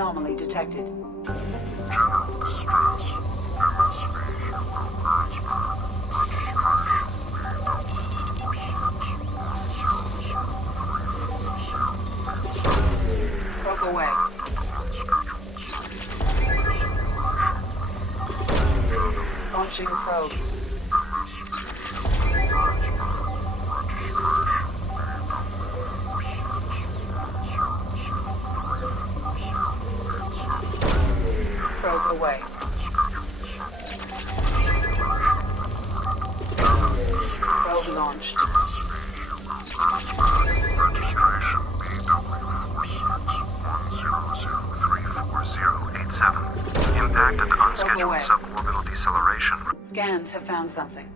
anomaly detected. Probe away. Launching probe. Probe away. Probe launched. Impact and unscheduled suborbital deceleration. Scans have found something.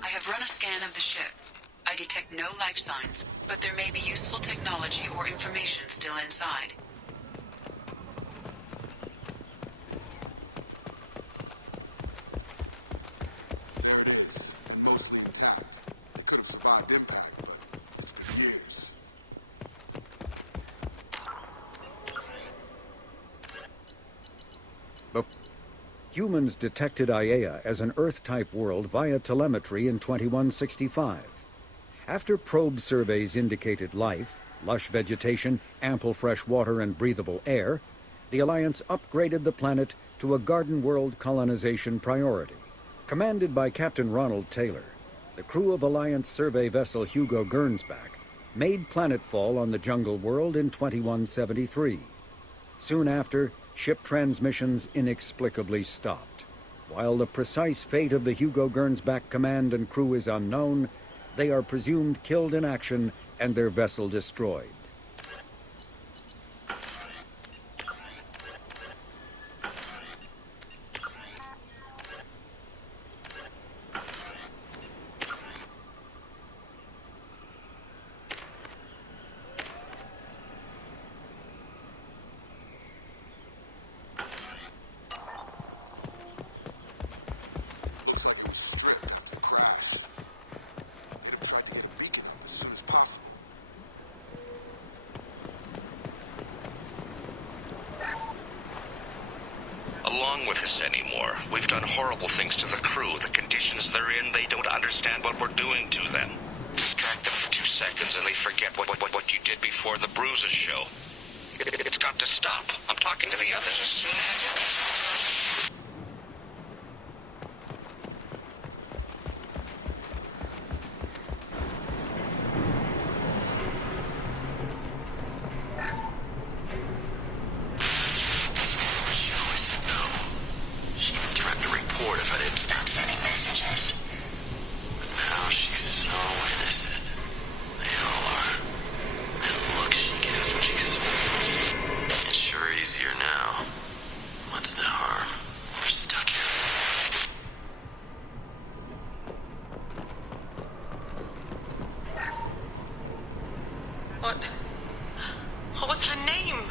I have run a scan of the ship. I detect no life signs, but there may be useful technology or information still inside. Could have survived impact, but years. Humans detected Iea as an Earth-type world via telemetry in 2165. After probe surveys indicated life, lush vegetation, ample fresh water, and breathable air, the Alliance upgraded the planet to a garden world colonization priority. Commanded by Captain Ronald Taylor, the crew of Alliance survey vessel Hugo Gernsback made planetfall on the jungle world in 2173. Soon after, ship transmissions inexplicably stopped. While the precise fate of the Hugo Gernsback command and crew is unknown, they are presumed killed in action and their vessel destroyed. along with this anymore. We've done horrible things to the crew. The conditions they're in, they don't understand what we're doing to them. Distract them for 2 seconds and they forget what you did before the bruises show. It's got to stop. I'm talking to the others as soon as... She even threatened to report if I didn't stop sending messages. But now she's so innocent. They all are. And look, she gives what she's supposed. It's sure easier now. What's the harm? We're stuck here. What was her name?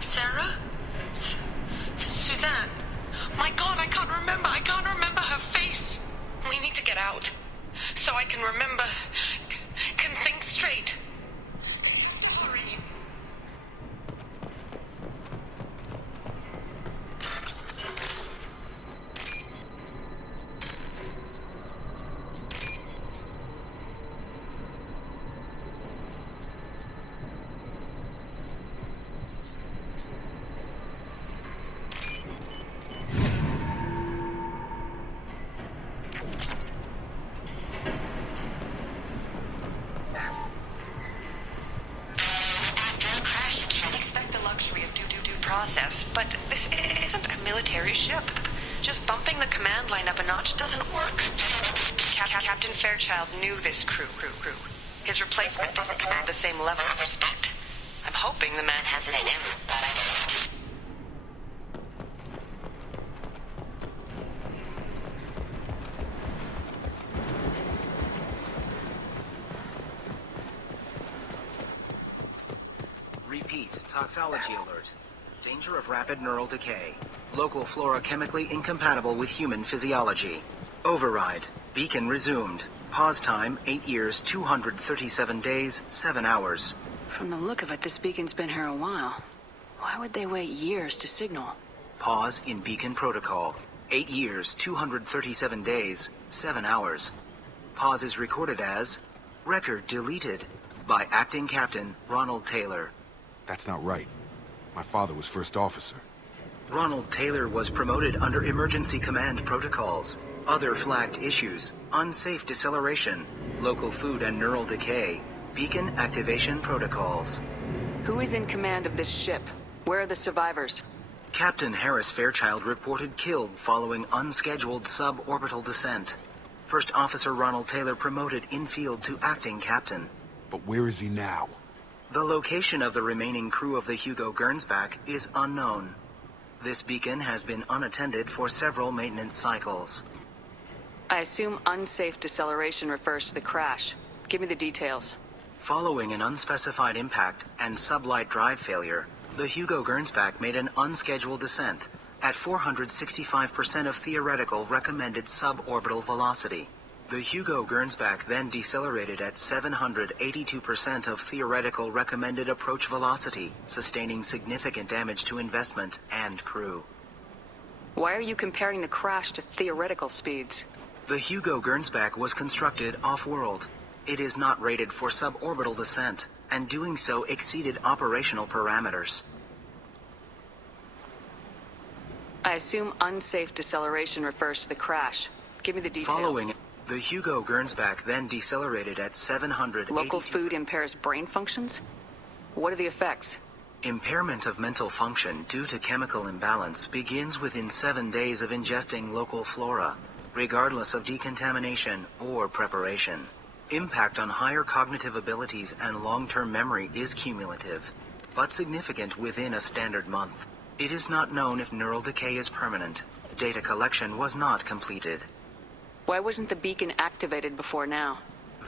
Sarah? Suzanne? My God, I can't remember. I can't remember her face. We need to get out. So I can remember. Can think straight. Sorry. Process, but this isn't a military ship. Just bumping the command line up a notch doesn't work. Captain Fairchild knew this crew. His replacement doesn't command the same level of respect. I'm hoping the man has it in him. Repeat, toxology alert. Danger of rapid neural decay. Local flora chemically incompatible with human physiology. Override. Beacon resumed. Pause time 8 years, 237 days, 7 hours. From the look of it, this beacon's been here a while. Why would they wait years to signal? Pause in beacon protocol. 8 years, 237 days, 7 hours. Pause is recorded as record deleted by Acting Captain Ronald Taylor. That's not right. My father was first officer. Ronald Taylor was promoted under emergency command protocols. Other flagged issues: unsafe deceleration, local food and neural decay, beacon activation protocols. Who is in command of this ship? Where are the survivors? Captain Harris Fairchild reported killed following unscheduled suborbital descent. First Officer Ronald Taylor promoted in-field to acting captain. But where is he now? The location of the remaining crew of the Hugo Gernsback is unknown. This beacon has been unattended for several maintenance cycles. I assume unsafe deceleration refers to the crash. Give me the details. Following an unspecified impact and sublight drive failure, the Hugo Gernsback made an unscheduled descent at 465% of theoretical recommended suborbital velocity. The Hugo Gernsback then decelerated at 782% of theoretical recommended approach velocity, sustaining significant damage to investment and crew. Why are you comparing the crash to theoretical speeds? The Hugo Gernsback was constructed off-world. It is not rated for suborbital descent, and doing so exceeded operational parameters. I assume unsafe deceleration refers to the crash. Give me the details. Following the Hugo Gernsback then decelerated at 700. Local food impairs brain functions? What are the effects? Impairment of mental function due to chemical imbalance begins within 7 days of ingesting local flora, regardless of decontamination or preparation. Impact on higher cognitive abilities and long-term memory is cumulative, but significant within a standard month. It is not known if neural decay is permanent. Data collection was not completed. Why wasn't the beacon activated before now?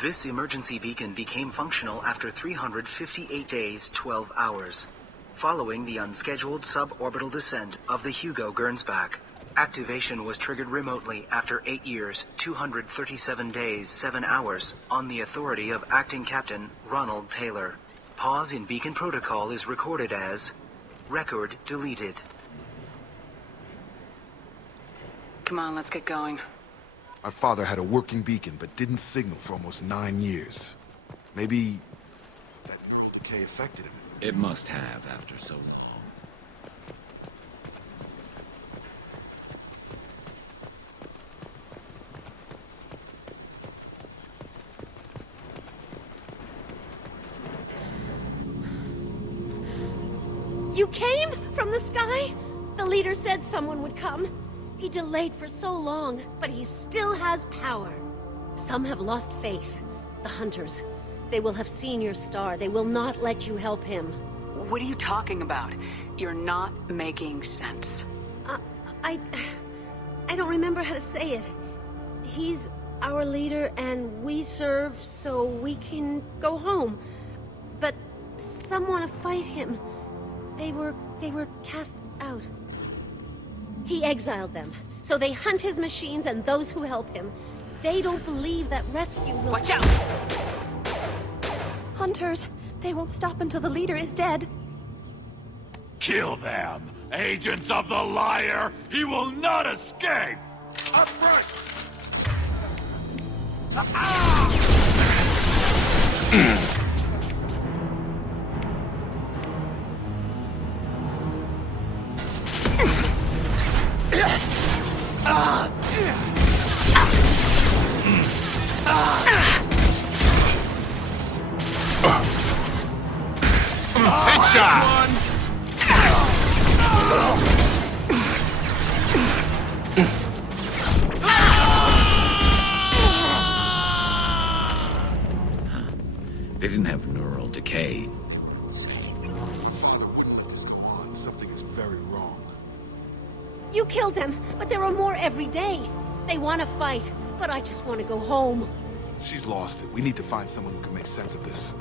This emergency beacon became functional after 358 days, 12 hours, following the unscheduled suborbital descent of the Hugo Gernsback. Activation was triggered remotely after 8 years, 237 days, 7 hours, on the authority of Acting Captain Ronald Taylor. Pause in beacon protocol is recorded as record deleted. Come on, let's get going. My father had a working beacon, but didn't signal for almost 9 years. Maybe that neural decay affected him. It must have after so long. You came from the sky? The leader said someone would come. He delayed for so long, but he still has power. Some have lost faith. The hunters. They will have seen your star. They will not let you help him. What are you talking about? You're not making sense. I don't remember how to say it. He's our leader and we serve so we can go home. But some want to fight him. They were cast out. He exiled them, so they hunt his machines and those who help him. They don't believe that rescue will— Watch out! Hunters, they won't stop until the leader is dead. Kill them! Agents of the liar! He will not escape! Up front! Headshot! They didn't have neural decay. Something is very wrong. You killed them, but there are more every day. They want to fight, but I just want to go home. She's lost it. We need to find someone who can make sense of this.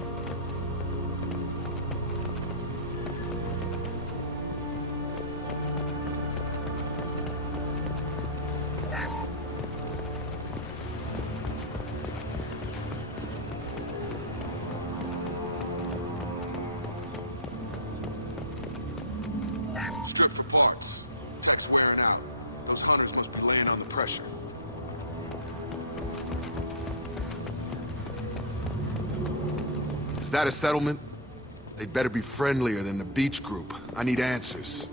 Stripped apart. Got to iron out. Those hunters must be laying on the pressure. Is that a settlement? They'd better be friendlier than the beach group. I need answers.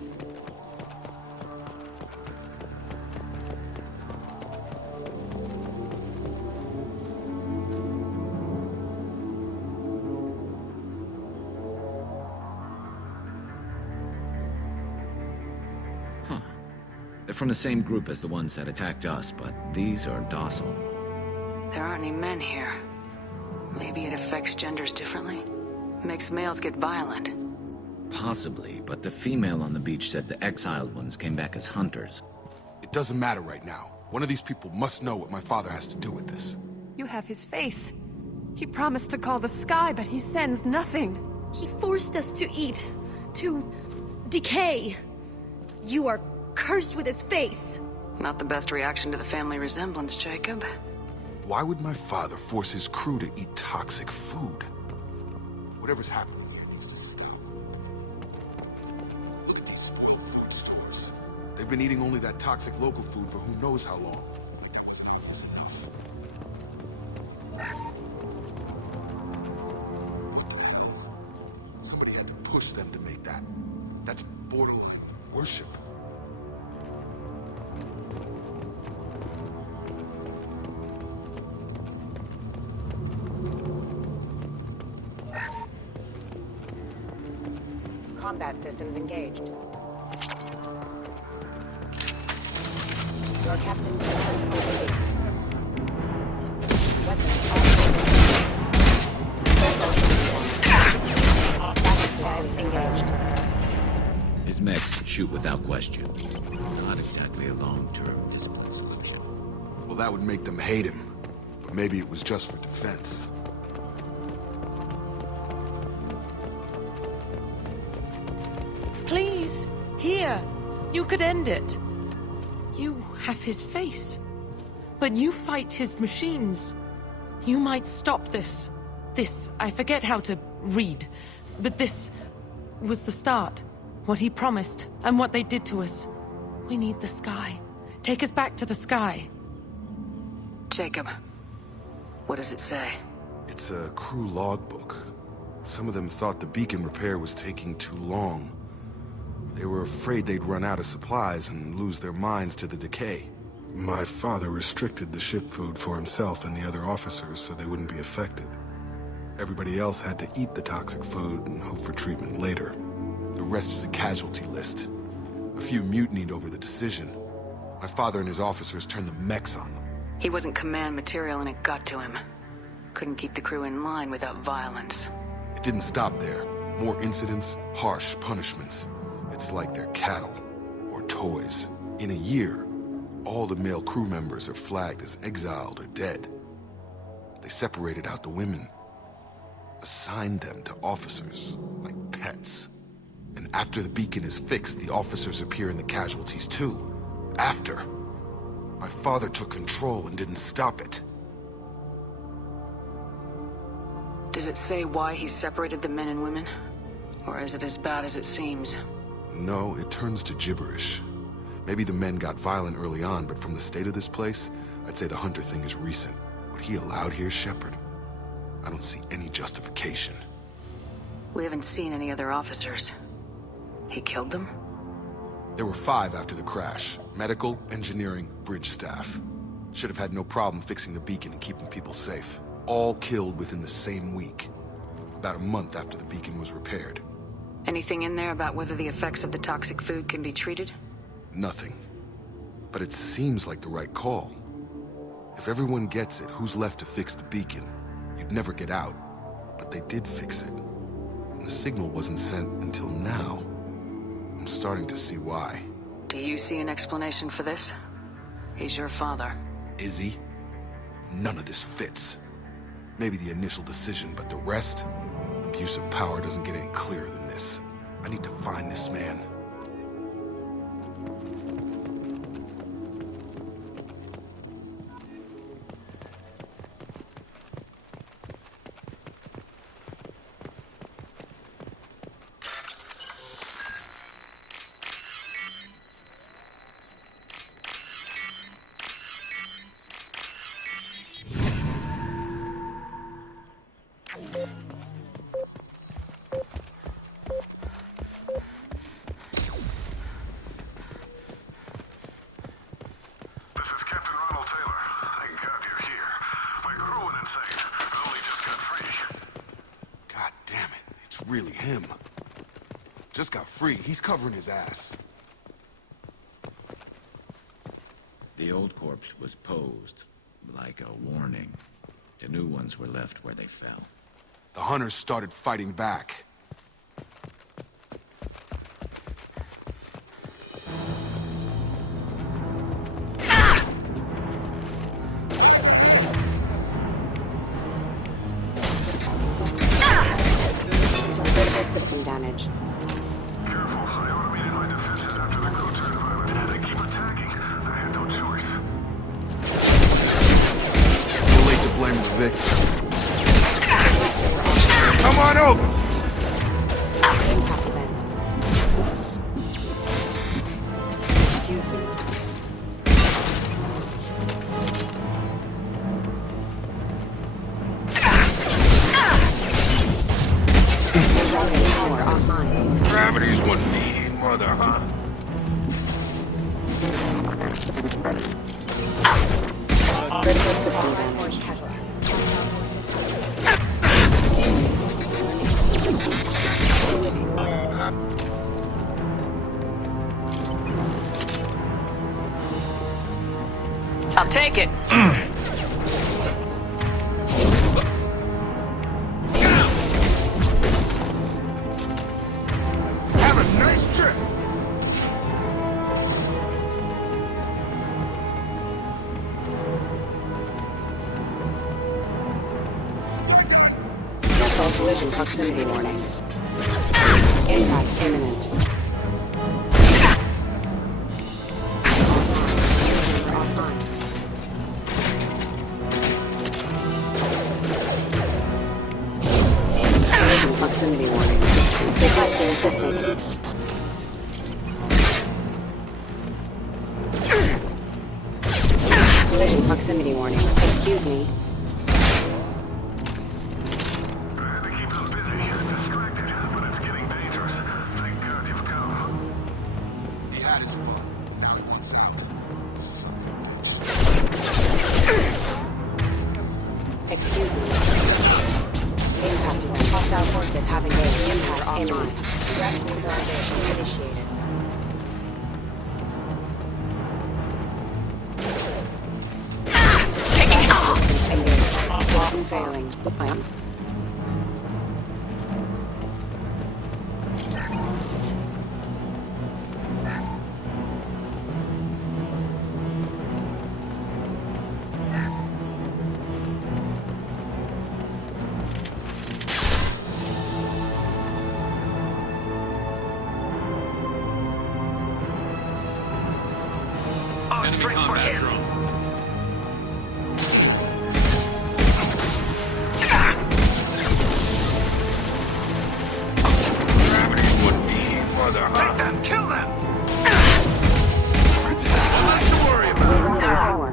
They're from the same group as the ones that attacked us, but these are docile. There aren't any men here. Maybe it affects genders differently? Makes males get violent. Possibly, but the female on the beach said the exiled ones came back as hunters. It doesn't matter right now. One of these people must know what my father has to do with this. You have his face. He promised to call the sky, but he sends nothing. He forced us to eat, to decay. You are cursed with his face. Not the best reaction to the family resemblance, Jacob. Why would my father force his crew to eat toxic food? Whatever's happening here needs to stop. Look at these spoiled food stores. They've been eating only that toxic local food for who knows how long. Like that was enough. Somebody had to push them to make that. That's borderline worship. Combat systems engaged. Your captain commands overheat. Weapons systems engaged. His mechs shoot without question. Not exactly a long-term discipline solution. Well, that would make them hate him. But maybe it was just for defense. Please, here. You could end it. You have his face. But you fight his machines. You might stop this. This, I forget how to read. But this was the start. What he promised, and what they did to us. We need the sky. Take us back to the sky. Jacob, what does it say? It's a crew logbook. Some of them thought the beacon repair was taking too long. They were afraid they'd run out of supplies and lose their minds to the decay. My father restricted the ship food for himself and the other officers so they wouldn't be affected. Everybody else had to eat the toxic food and hope for treatment later. The rest is a casualty list. A few mutinied over the decision. My father and his officers turned the mechs on them. He wasn't command material and it got to him. Couldn't keep the crew in line without violence. It didn't stop there. More incidents, harsh punishments. It's like they're cattle, or toys. In a year, all the male crew members are flagged as exiled or dead. They separated out the women, assigned them to officers, like pets. And after the beacon is fixed, the officers appear in the casualties too. After. My father took control and didn't stop it. Does it say why he separated the men and women? Or is it as bad as it seems? No, it turns to gibberish. Maybe the men got violent early on, but from the state of this place, I'd say the Hunter thing is recent. What he allowed here, Shepard, I don't see any justification. We haven't seen any other officers. He killed them? There were 5 after the crash. Medical, engineering, bridge staff. Should have had no problem fixing the beacon and keeping people safe. All killed within the same week. About a month after the beacon was repaired. Anything in there about whether the effects of the toxic food can be treated? Nothing. But it seems like the right call. If everyone gets it, who's left to fix the beacon? You'd never get out. But they did fix it. And the signal wasn't sent until now. I'm starting to see why. Do you see an explanation for this? He's your father. Is he? None of this fits. Maybe the initial decision, but the rest? Abuse of power doesn't get any clearer than this. I need to find this man. Really him. Just got free. He's covering his ass. The old corpse was posed like a warning. The new ones were left where they fell. The hunters started fighting back. System damage. Careful, I automated my defenses after the crew turned violent. They keep attacking. I had no choice. Too late to blame the victims. Come on over! Impact event. Excuse me. Power offline. Gravity's one mean mother, huh? Critical system damage. I'll take it. Have a nice trip! Vessel collision proximity warning. Impact imminent. Offline. Collision proximity warning. Requesting assistance. proximity warning. Excuse me. I had to keep them busy and distracted, but it's getting dangerous. Thank God you've come. He had his fun. Now he wants out. Excuse me. Impact event. Hostile forces have engaged. Impact imminent. Direct missiles initiated. Engaged. Failing. Straight for him. Gravity would be mother. Take them! Kill them! Nothing to worry about. Power.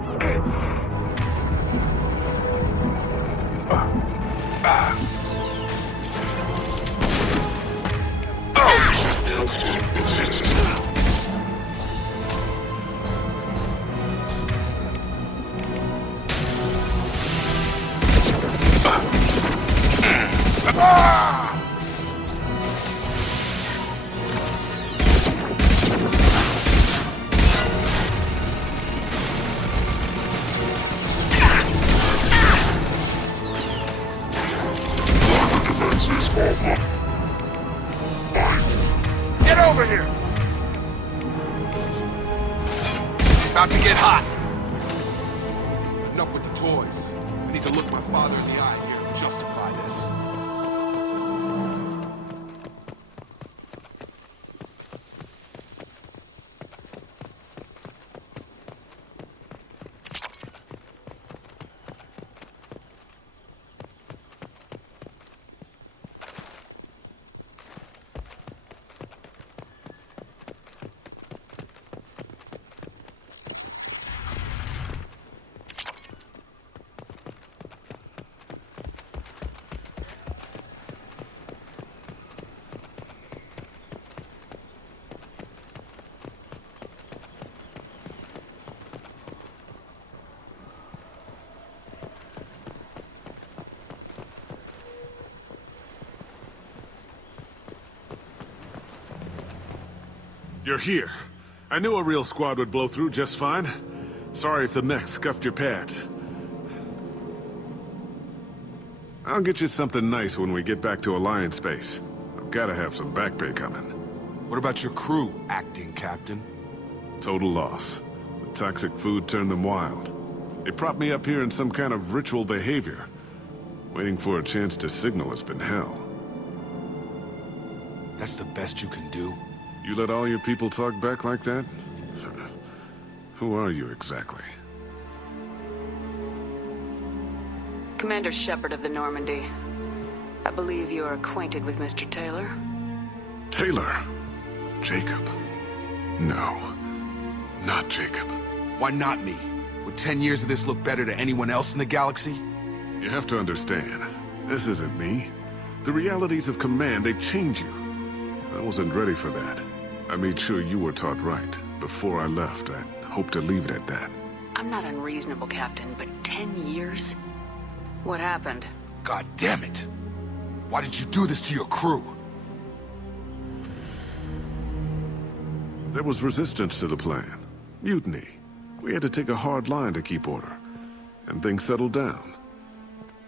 Get over here! About to get hot. Enough with the toys. I need to look my father in the eye here and justify this. You're here. I knew a real squad would blow through just fine. Sorry if the mech scuffed your pads. I'll get you something nice when we get back to Alliance space. I've gotta have some back pay coming. What about your crew, acting captain? Total loss. The toxic food turned them wild. They propped me up here in some kind of ritual behavior. Waiting for a chance to signal has been hell. That's the best you can do? You let all your people talk back like that? Who are you exactly? Commander Shepard of the Normandy. I believe you are acquainted with Mr. Taylor. Taylor? Jacob? No. Not Jacob. Why not me? Would 10 years of this look better to anyone else in the galaxy? You have to understand, this isn't me. The realities of command, they change you. I wasn't ready for that. I made sure you were taught right. Before I left, I hoped to leave it at that. I'm not unreasonable, Captain, but 10 years? What happened? God damn it! Why did you do this to your crew? There was resistance to the plan. Mutiny. We had to take a hard line to keep order. And things settled down.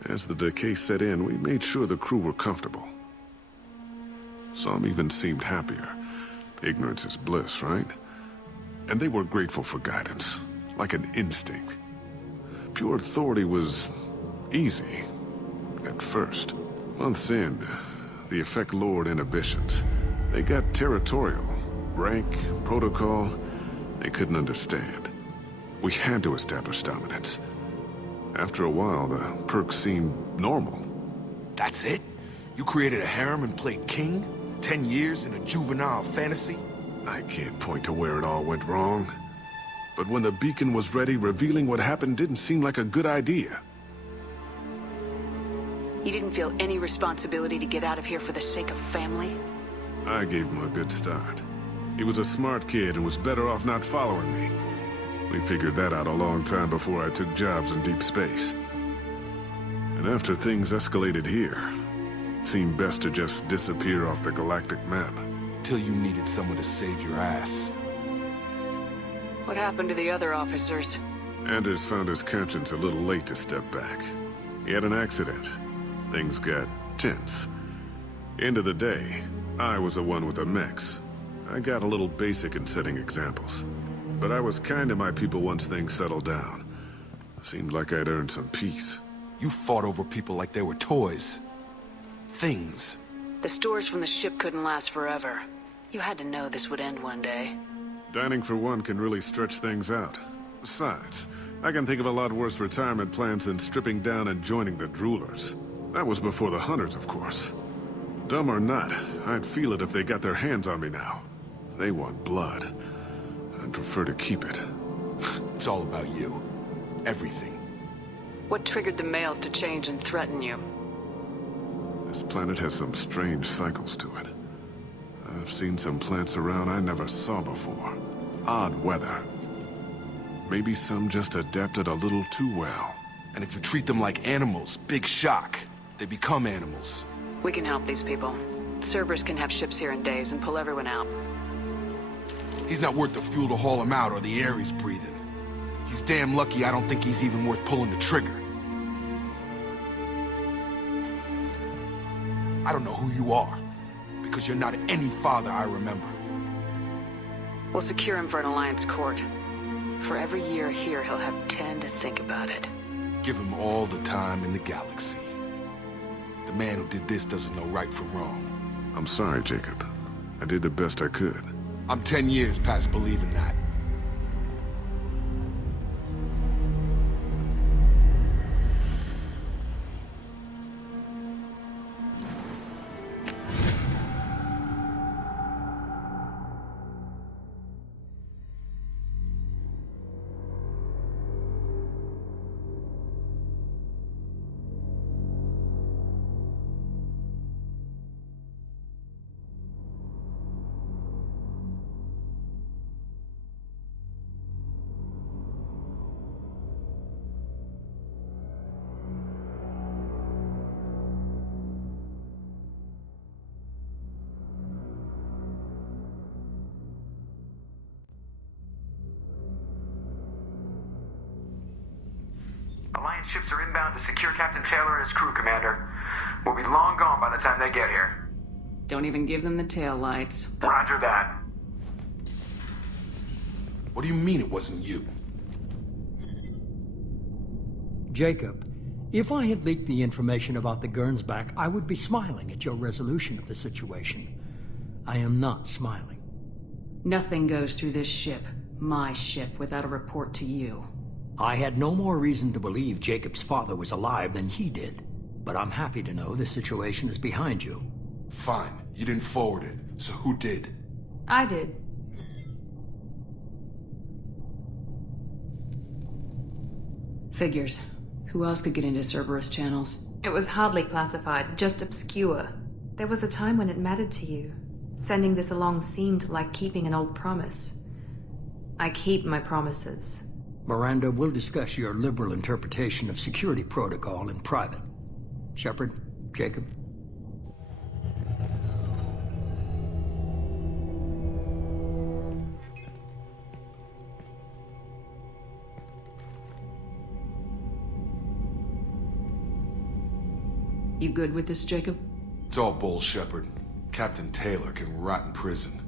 As the decay set in, we made sure the crew were comfortable. Some even seemed happier. Ignorance is bliss, right? And they were grateful for guidance, like an instinct. Pure authority was easy, at first. Months in, the effect lowered inhibitions. They got territorial. Rank, protocol, they couldn't understand. We had to establish dominance. After a while, the perks seemed normal. That's it? You created a harem and played king? 10 years in a juvenile fantasy? I can't point to where it all went wrong. But when the beacon was ready, revealing what happened didn't seem like a good idea. You didn't feel any responsibility to get out of here for the sake of family? I gave him a good start. He was a smart kid and was better off not following me. We figured that out a long time before I took jobs in deep space. And after things escalated here, it seemed best to just disappear off the galactic map. Till you needed someone to save your ass. What happened to the other officers? Anders found his conscience a little late to step back. He had an accident. Things got tense. End of the day, I was the one with the mechs. I got a little basic in setting examples. But I was kind to my people once things settled down. Seemed like I'd earned some peace. You fought over people like they were toys. Things. The stores from the ship couldn't last forever. You had to know this would end one day. Dining for one can really stretch things out. Besides, I can think of a lot worse retirement plans than stripping down and joining the droolers. That was before the hunters, of course. Dumb or not, I'd feel it if they got their hands on me now. They want blood. I'd prefer to keep it. It's all about you. Everything. What triggered the males to change and threaten you? This planet has some strange cycles to it. I've seen some plants around I never saw before. Odd weather. Maybe some just adapted a little too well. And if you treat them like animals, big shock. They become animals. We can help these people. Cerberus can have ships here in days and pull everyone out. He's not worth the fuel to haul him out or the air he's breathing. He's damn lucky I don't think he's even worth pulling the trigger. I don't know who you are, because you're not any father I remember. We'll secure him for an Alliance court. For every year here, he'll have 10 to think about it. Give him all the time in the galaxy. The man who did this doesn't know right from wrong. I'm sorry, Jacob. I did the best I could. I'm 10 years past believing that. Alliance ships are inbound to secure Captain Taylor and his crew, Commander. We'll be long gone by the time they get here. Don't even give them the tail lights. Roger that. What do you mean it wasn't you? Jacob, if I had leaked the information about the Gernsback, I would be smiling at your resolution of the situation. I am not smiling. Nothing goes through this ship, my ship, without a report to you. I had no more reason to believe Jacob's father was alive than he did. But I'm happy to know the situation is behind you. Fine. You didn't forward it. So who did? I did. Figures. Who else could get into Cerberus channels? It was hardly classified, just obscure. There was a time when it mattered to you. Sending this along seemed like keeping an old promise. I keep my promises. Miranda, we'll discuss your liberal interpretation of security protocol in private. Shepard, Jacob. You good with this, Jacob? It's all bull, Shepard. Captain Taylor can rot in prison.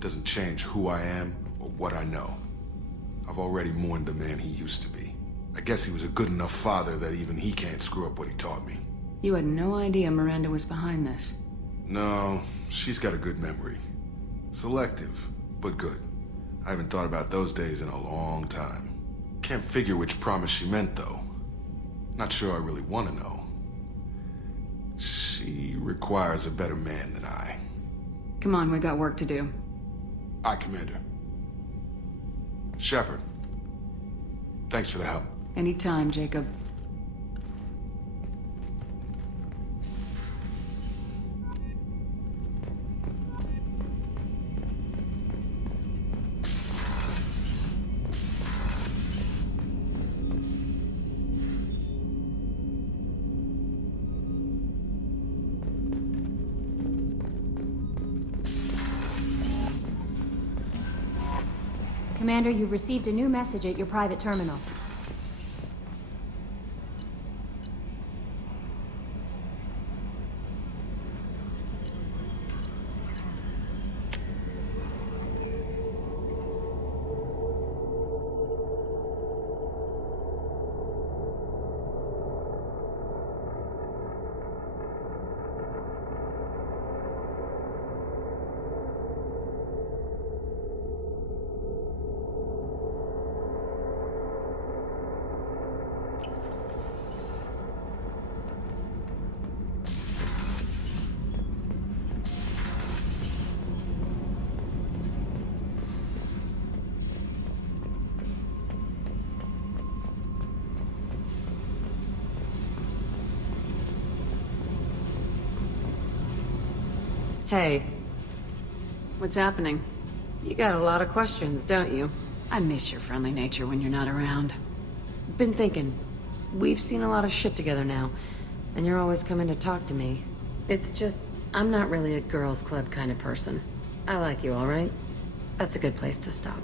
Doesn't change who I am or what I know. I've already mourned the man he used to be. I guess he was a good enough father that even he can't screw up what he taught me. You had no idea Miranda was behind this. No, she's got a good memory. Selective, but good. I haven't thought about those days in a long time. Can't figure which promise she meant, though. Not sure I really want to know. She requires a better man than I. Come on, we got work to do. Aye, Commander. Shepard, Thanks for the help. Anytime, Jacob. Commander, you've received a new message at your private terminal. Hey. What's happening? You got a lot of questions, don't you? I miss your friendly nature when you're not around. Been thinking. We've seen a lot of shit together now, and you're always coming to talk to me. It's just, I'm not really a girls' club kind of person. I like you, all right? That's a good place to stop.